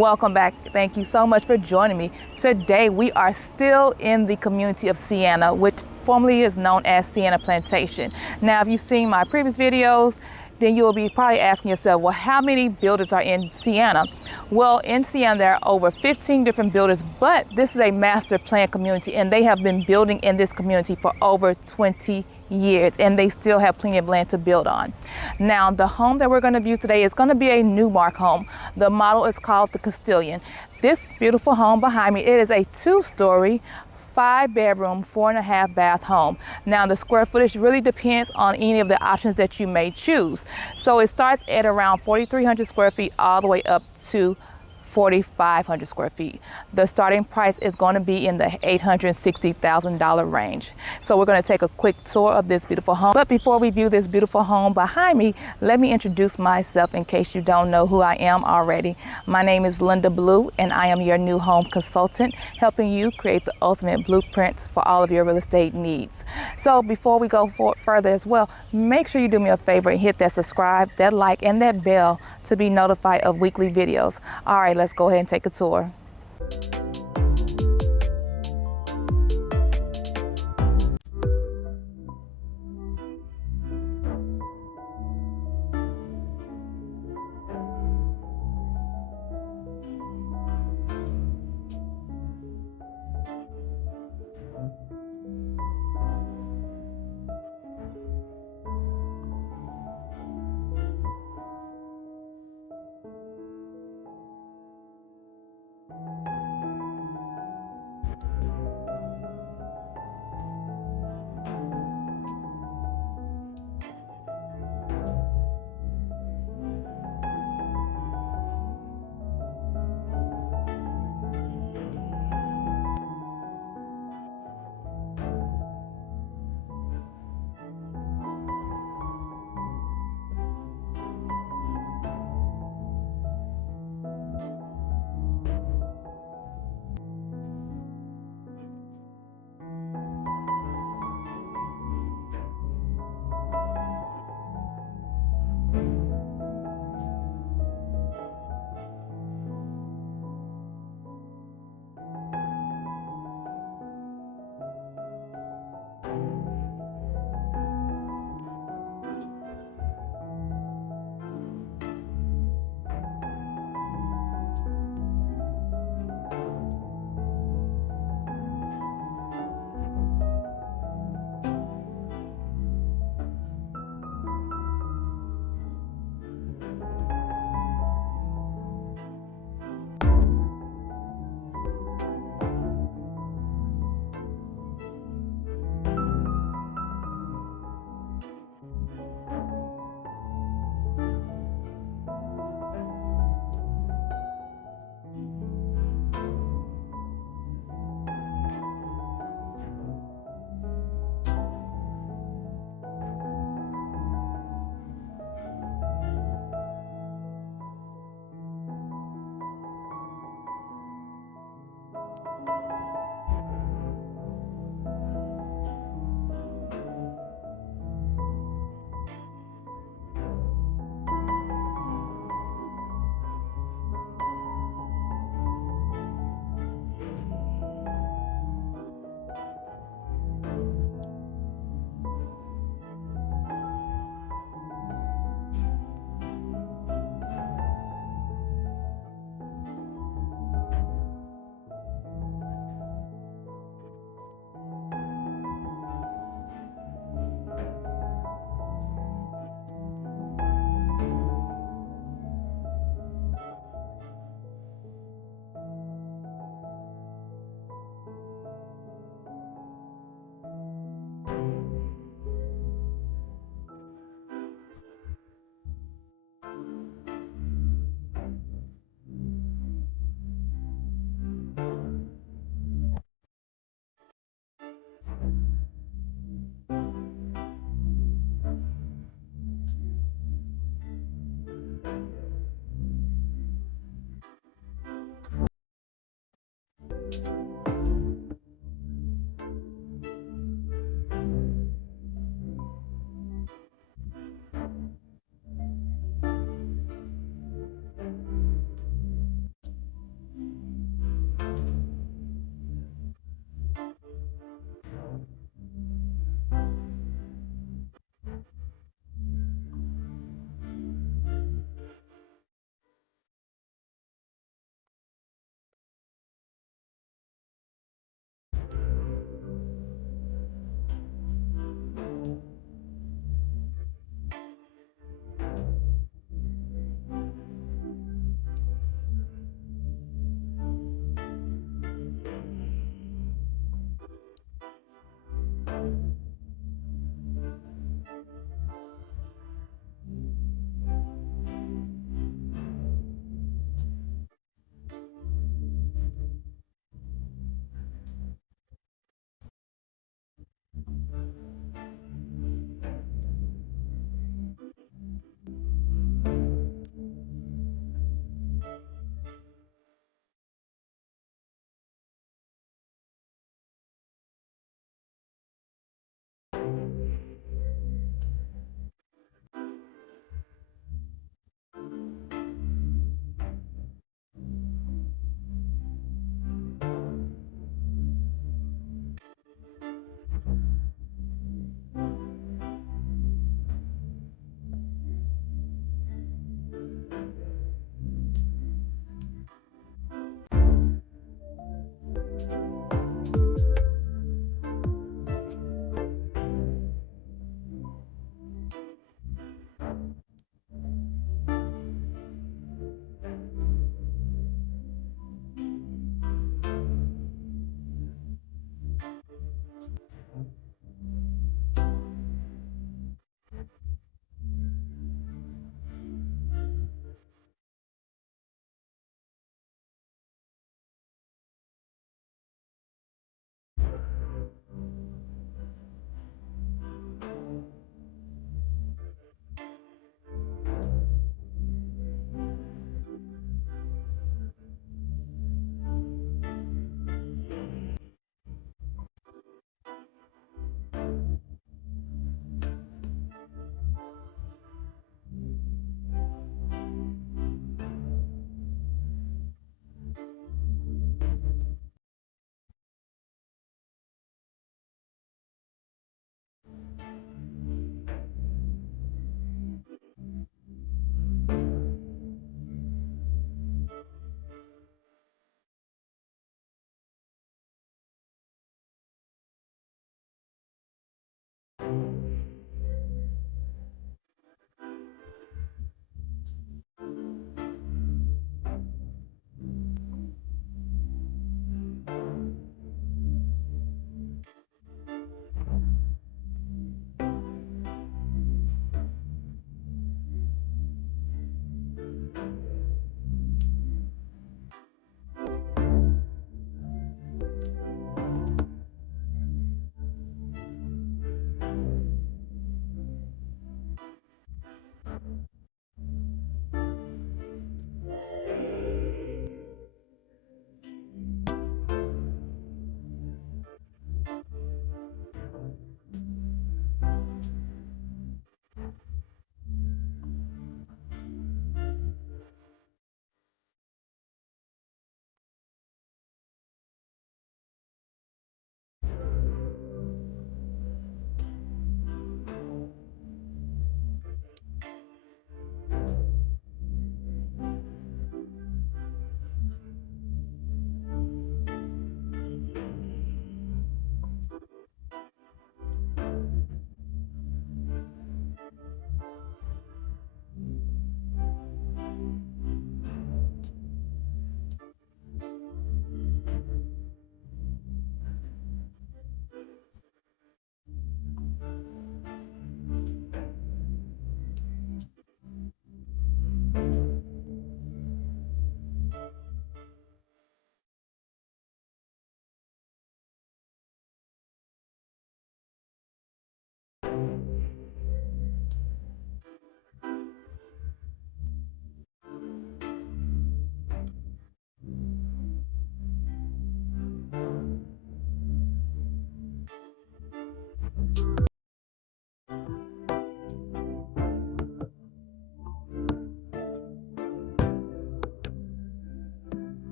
Welcome back. Thank you so much for joining me. Today we are still in the community of Siena, which formerly is known as Siena Plantation. Now, if you've seen my previous videos, then you'll be probably asking yourself, well, how many builders are in Siena? Well, in Siena, there are over 15 different builders, but this is a master plan community, and they have been building in this community for over 20 years, and they still have plenty of land to build on. Now, the home that we're going to view today is going to be a Newmark home. The model is called the Castilian. This beautiful home behind me, it is a 2-story, 5-bedroom, 4.5 bath home. Now, the square footage really depends on any of the options that you may choose. So it starts at around 4,300 square feet all the way up to 4,500 square feet. The starting price is going to be in the $860,000 range. So we're going to take a quick tour of this beautiful home. But before we view this beautiful home behind me, let me introduce myself in case you don't know who I am already. My name is Linda Blue, and I am your new home consultant, helping you create the ultimate blueprint for all of your real estate needs. So before we go further as well, make sure you do me a favor and hit that subscribe, that like, and that bell to be notified of weekly videos. All right, let's go ahead and take a tour.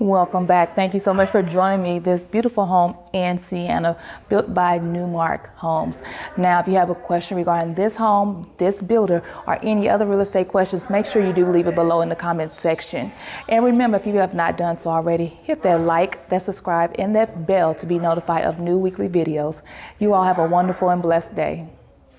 Welcome back. Thank you so much for joining me. This beautiful home in Siena, built by Newmark Homes. Now, if you have a question regarding this home, this builder, or any other real estate questions, make sure you do leave it below in the comments section. And remember, if you have not done so already, hit that like, that subscribe, and that bell to be notified of new weekly videos. You all have a wonderful and blessed day.